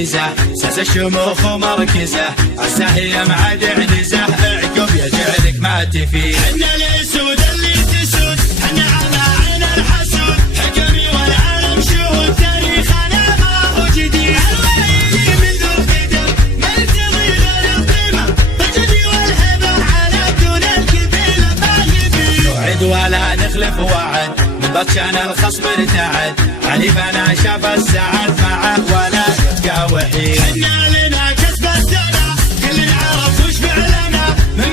ميزة، ساس الشموخ ومركزة، عساهي معاد عنزة، عقب يجعلك ما تفيد. حنا الاسود اللي تسود، حنا على عين الحسود، حكمي والعالم شهود، تاريخنا ما هو جديد. الوالي من ذو القدم ما يرتضي غير القيمة، فجدي والهبة على دون القبيلة ما يبي. نوعد ولا نخلف وعد، من بطشان الخصم ارتعد، حليفنا شاف السعد معه ولا يبقى وحيد. حنا لنا كسب السنة، كلنا عرف وش فعلنا، من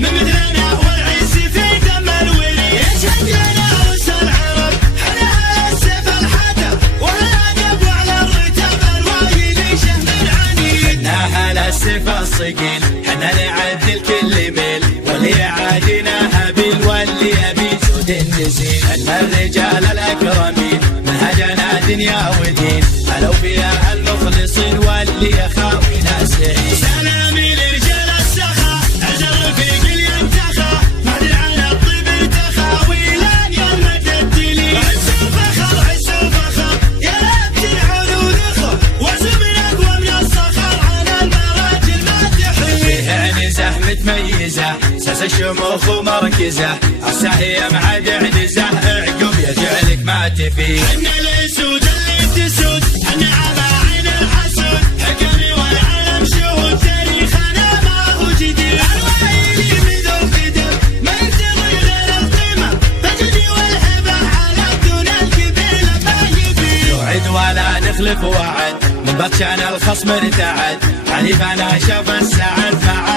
مثلنا والعز في دم الولي. يشهد لنا رؤوس العرب، حنا على السيف الحدب، والعقب وعلى الرتب الوايلي شهم العنيد. حنا على السيف الصقيل، حنا نعدل كل ميل، واللي يعادينا هابيل واللي يبي جود النزيل. حنا الرجال الأكرمين، منهجنا دنيا ودين، الأوفياء المخلصين واللي يخاوي ناسين. سلامي لرجال السخا، عز الرفيق اللي انتخى، بعد على الطيب ارتخى، ويلان يوم مدتلي. عزوا فخر عزوا فخر، يا لابتي حلول اخر، وعزوا من اقوى من الصخر، على المراجل ما تحيي. فيه عنزة متميزة، ساس الشموخ ومركزة، عساهي معاد عنزة، عقب يجعلك ما تفيد. حنا الاسود اللي تسود، حنا على عين الحسود، حكمي والعالم شهود، تاريخنا ما هو جديد. الوالي من ذو القدم ما يرتضي غير القيمة، فجدي والهبة على دون القبيلة ما يبي. نوعد ولا نخلف وعد، من بطشان الخصم ارتعد، حليفنا شاف السعد معه